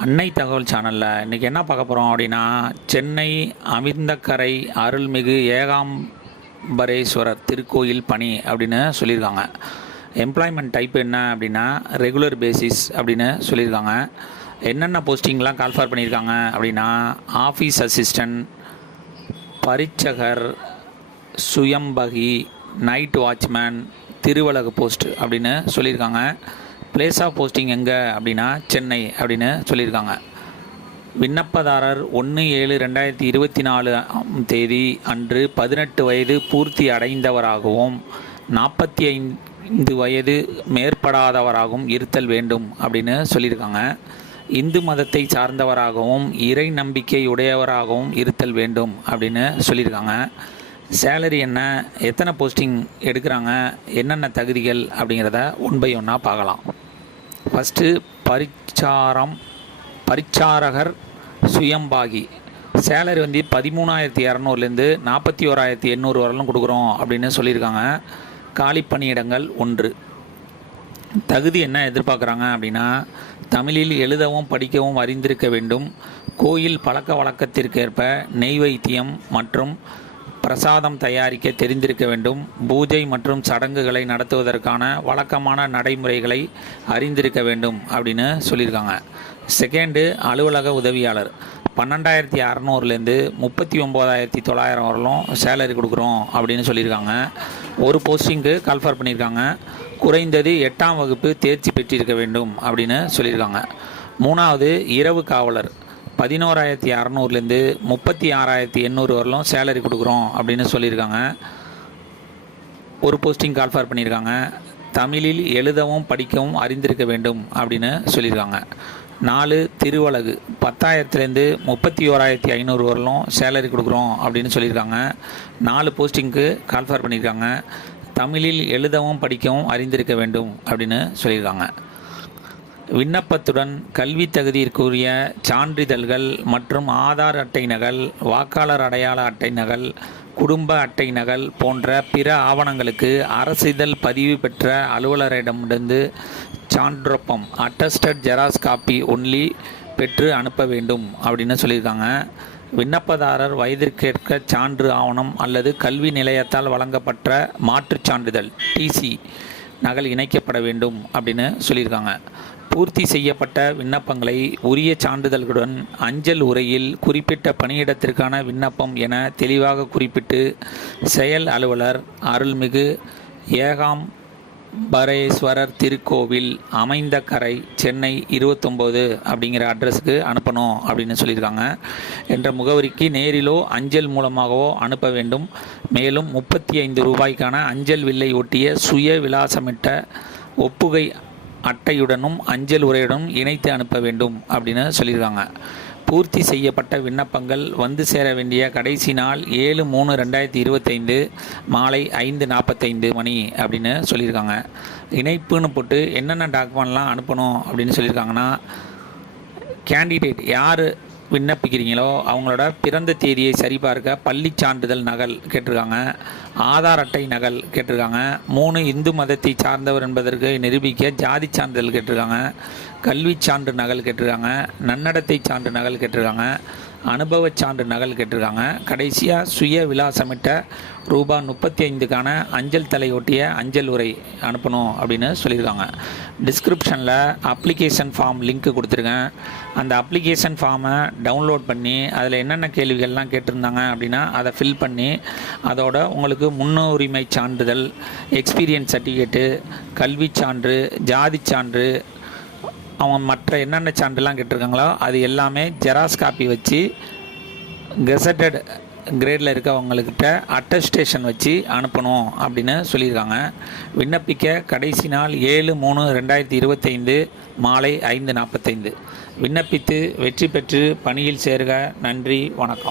அன்னை தகவல் சேனலில் இன்றைக்கி என்ன பார்க்க போகிறோம் அப்படின்னா, சென்னை அமிர்தக்கரை அருள்மிகு ஏகாம்பரேஸ்வரர் திருக்கோயில் பணி அப்படின்னு சொல்லியிருக்காங்க. எம்ப்ளாய்மெண்ட் டைப் என்ன அப்படின்னா ரெகுலர் பேசிஸ் அப்படின்னு சொல்லியிருக்காங்க. என்னென்ன போஸ்டிங்லாம் கால்ஃபார் பண்ணியிருக்காங்க அப்படின்னா, ஆஃபீஸ் அசிஸ்டண்ட், பரீட்சகர், சுயம்பகி, நைட் வாட்ச்மேன், திருவலகு போஸ்ட் அப்படின்னு சொல்லியிருக்காங்க. பிளேஸ் ஆஃப் போஸ்டிங் எங்கே அப்படின்னா சென்னை அப்படின்னு சொல்லியிருக்காங்க. விண்ணப்பதாரர் 1/7/2024 அன்று 18 வயது பூர்த்தி அடைந்தவராகவும் 45 வயது மேற்படாதவராகவும் இருத்தல் வேண்டும் அப்படின்னு சொல்லியிருக்காங்க. இந்து மதத்தை சார்ந்தவராகவும் இறை நம்பிக்கை உடையவராகவும் இருத்தல் வேண்டும் அப்படின்னு சொல்லியிருக்காங்க. சேலரி என்ன, எத்தனை போஸ்டிங் எடுக்கிறாங்க, என்னென்ன தகுதிகள் அப்படிங்கிறத ஒன் பை ஒன்னாக பார்க்கலாம். ஃபஸ்ட்டு பரிச்சாரகர் சுயம்பாகி. சேலரி 13,200லேருந்து 41,800 வரலும் கொடுக்குறோம் அப்படின்னு சொல்லியிருக்காங்க. காலி பணியிடங்கள் 1. தகுதி என்ன எதிர்பார்க்குறாங்க அப்படின்னா, தமிழில் எழுதவும் படிக்கவும் அறிந்திருக்க வேண்டும். கோயில் பழக்க வழக்கத்திற்கேற்ப நெய்வேத்தியம் மற்றும் பிரசாதம் தயாரிக்க தெரிந்திருக்க வேண்டும். பூஜை மற்றும் சடங்குகளை நடத்துவதற்கான வழக்கமான நடைமுறைகளை அறிந்திருக்க வேண்டும் அப்படின்னு சொல்லியிருக்காங்க. செகண்டு அலுவலக உதவியாளர். 12,600லேருந்து 39,900 வரலும் சேலரி கொடுக்குறோம் அப்படின்னு சொல்லியிருக்காங்க. ஒரு போஸ்டிங்க்கு கால்ஃபார் பண்ணியிருக்காங்க. குறைந்தது 8ஆம் வகுப்பு தேர்ச்சி பெற்றிருக்க வேண்டும் அப்படின்னு சொல்லியிருக்காங்க. 3வது இரவு காவலர். 11,600லேருந்து 36,800 வரலும் சேலரி கொடுக்குறோம் அப்படின்னு சொல்லியிருக்காங்க. ஒரு போஸ்டிங் கால்ஃபார் பண்ணியிருக்காங்க. தமிழில் எழுதவும் படிக்கவும் அறிந்திருக்க வேண்டும் அப்படின்னு சொல்லியிருக்காங்க. 4 திருவலகு. 10,000லேருந்து 31,500 வரலும் சேலரி கொடுக்குறோம் அப்படின்னு சொல்லியிருக்காங்க. 4 போஸ்டிங்க்கு கால்ஃபார் பண்ணியிருக்காங்க. தமிழில் எழுதவும் படிக்கவும் அறிந்திருக்க வேண்டும் அப்படின்னு சொல்லியிருக்காங்க. விண்ணப்பத்துடன் கல்வி தகுதியிற்குரிய சான்றிதழ்கள் மற்றும் ஆதார் அட்டை நகல், வாக்காளர் அடையாள அட்டை நகல், குடும்ப அட்டை நகல் போன்ற பிற ஆவணங்களுக்கு அரசிதழ் பதிவு பெற்ற அலுவலரிடமிருந்து சான்றொப்பம் அட்டஸ்டட் ஜெராக்ஸ் காப்பி ஒன்லி பெற்று அனுப்ப வேண்டும் அப்படின்னு சொல்லியிருக்காங்க. விண்ணப்பதாரர் வயதிற்கேற்க சான்று ஆவணம் அல்லது கல்வி நிலையத்தால் வழங்கப்பட்ட மாற்றுச் சான்றிதழ் டிசி நகல் இணைக்கப்பட வேண்டும் அப்படின்னு சொல்லியிருக்காங்க. பூர்த்தி செய்யப்பட்ட விண்ணப்பங்களை உரிய சான்றிதழ்களுடன் அஞ்சல் உரையில் குறிப்பிட்ட பணியிடத்திற்கான விண்ணப்பம் என தெளிவாக குறிப்பிட்டு செயல் அலுவலர் அருள்மிகு ஏகாம்பரேஸ்வரர் திருக்கோவில் அமைந்தக்கரை சென்னை 29 அப்படிங்கிற அட்ரஸுக்கு அனுப்பணும் அப்படின்னு சொல்லியிருக்காங்க. என்ற முகவரிக்கு நேரிலோ அஞ்சல் மூலமாகவோ அனுப்ப வேண்டும். மேலும் 35 ரூபாய்க்கான அஞ்சல் வில்லை ஒட்டிய சுய விலாசமிட்ட ஒப்புகை அட்டையுடனும் அஞ்சல் உரையுடனும் இணைத்து அனுப்ப வேண்டும் அப்படின்னு சொல்லியிருக்காங்க. பூர்த்தி செய்யப்பட்ட விண்ணப்பங்கள் வந்து சேர வேண்டிய கடைசி நாள் 7/3/2025 மாலை 5:45 மணி அப்படின்னு சொல்லியிருக்காங்க. இணைப்புன்னு போட்டு என்னென்ன டாக்குமெண்ட்லாம் அனுப்பணும் அப்படின்னு சொல்லியிருக்காங்கன்னா, கேண்டிடேட் யார் விண்ணப்பிக்கிறீங்களோ அவங்களோட பிறந்த தேதியை சரிபார்க்க பள்ளி சான்றிதழ் நகல் கேட்டிருக்காங்க. ஆதார் அட்டை நகல் கேட்டிருக்காங்க. 3 இந்து மதத்தை சார்ந்தவர் என்பதற்கு நிரூபிக்க ஜாதி சான்றிதழ் கேட்டிருக்காங்க. கல்வி சான்று நகல் கேட்டிருக்காங்க. நன்னடத்தை சான்று நகல் கேட்டிருக்காங்க. அனுபவ சான்று நகல் கேட்டிருக்காங்க. கடைசியாக சுய விலாசமிட்ட ரூபாய் 35க்கான அஞ்சல் தலை ஒட்டிய அஞ்சல் உரை அனுப்பணும் அப்படின்னு சொல்லியிருக்காங்க. டிஸ்கிரிப்ஷனில் அப்ளிகேஷன் ஃபார்ம் லிங்க் கொடுத்துருக்கேன். அந்த அப்ளிகேஷன் ஃபார்மை டவுன்லோட் பண்ணி அதில் என்னென்ன கேள்விகள்லாம் கேட்டிருந்தாங்க அப்படின்னா அதை ஃபில் பண்ணி அதோட உங்களுக்கு முன்னுரிமை சான்றிதழ், எக்ஸ்பீரியன்ஸ் சர்டிஃபிகேட்டு, கல்வி சான்று, ஜாதி சான்று, அவங்க மற்ற என்னென்ன சான்றுலாம் கேட்டிருக்காங்களோ அது எல்லாமே ஜெராக்ஸ் காப்பி வச்சு கெசட்டட் கிரேடில் இருக்கவங்கக்கிட்ட அட்டஸ்டேஷன் வச்சு அனுப்பணும் அப்படின்னு சொல்லியிருக்காங்க. விண்ணப்பிக்க கடைசி நாள் 7/3/2025 மாலை 5:45. விண்ணப்பித்து வெற்றி பெற்று பணியில் சேர்க. நன்றி, வணக்கம்.